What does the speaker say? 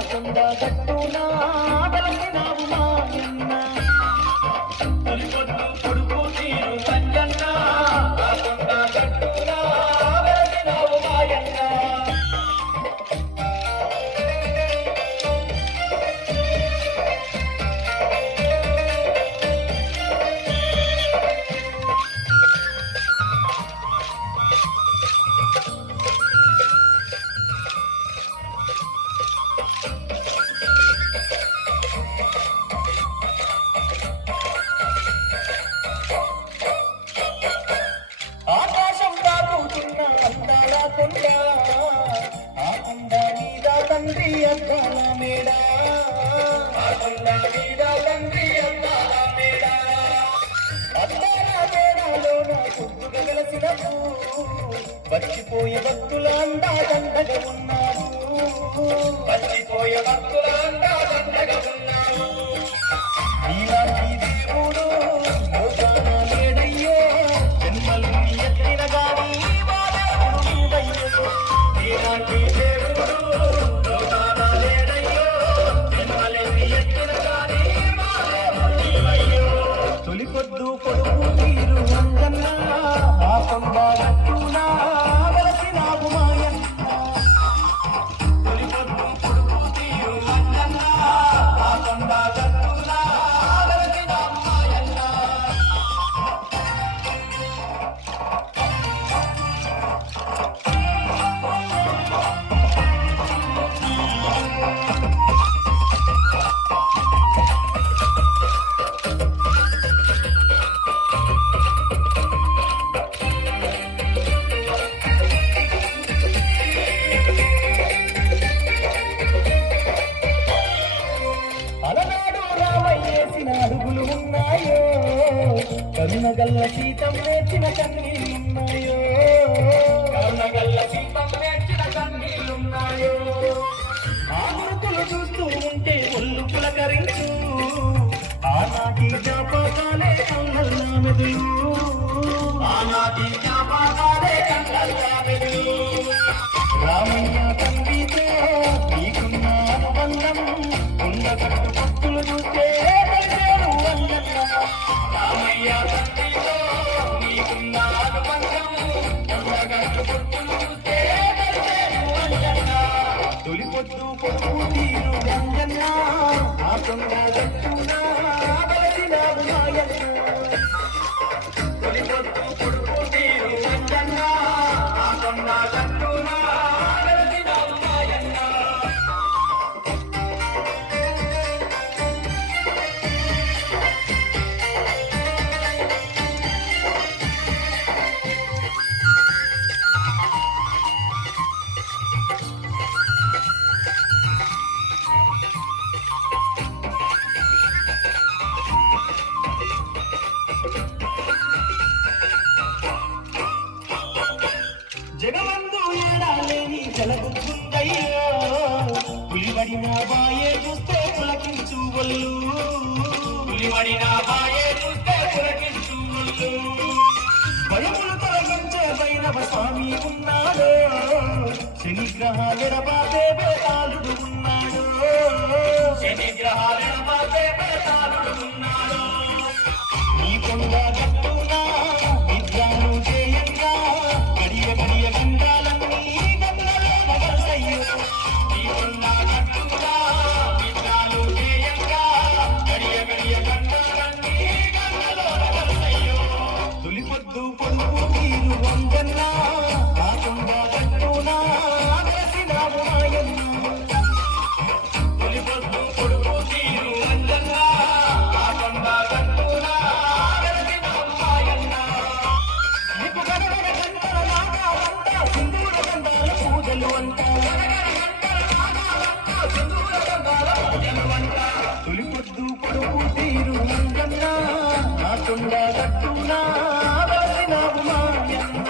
ఆ కొండ గట్టున వెలసినావు మాయన్న అందాల కొండ ఆ మీద తండ్రి అద్దాల మేడ. ఆ మీద తండ్రి అద్దాల మేడ వచ్చిపోయే భక్తుల అందా దండగా ఉన్నారు వచ్చిపోయే భక్తుల అందా కరుణగల్ల సీతం నేర్చిన కన్నీళ్ళున్నాయో కరుణగల్ల సీతం నేర్చిన కన్నీళ్ళున్నాయో ఆ గురుకులు చూస్తూ ఉంటే ఒళ్ళు పులకరించు. ఆనాటి జ్ఞాపకాలే కళ్ళల్లా మెదులు. ఆనాటి పులివడిన చూస్తే పులకించు ఒళ్ళు తొలగించే భైరవ స్వామి ఉన్నాడు. శని బేతాళుడు ఉన్నాడు. శని బేతాళుడు ఉన్నాడు. నీ కొండ తుండ కట్టున్నా రాసినావు మాయమ్మ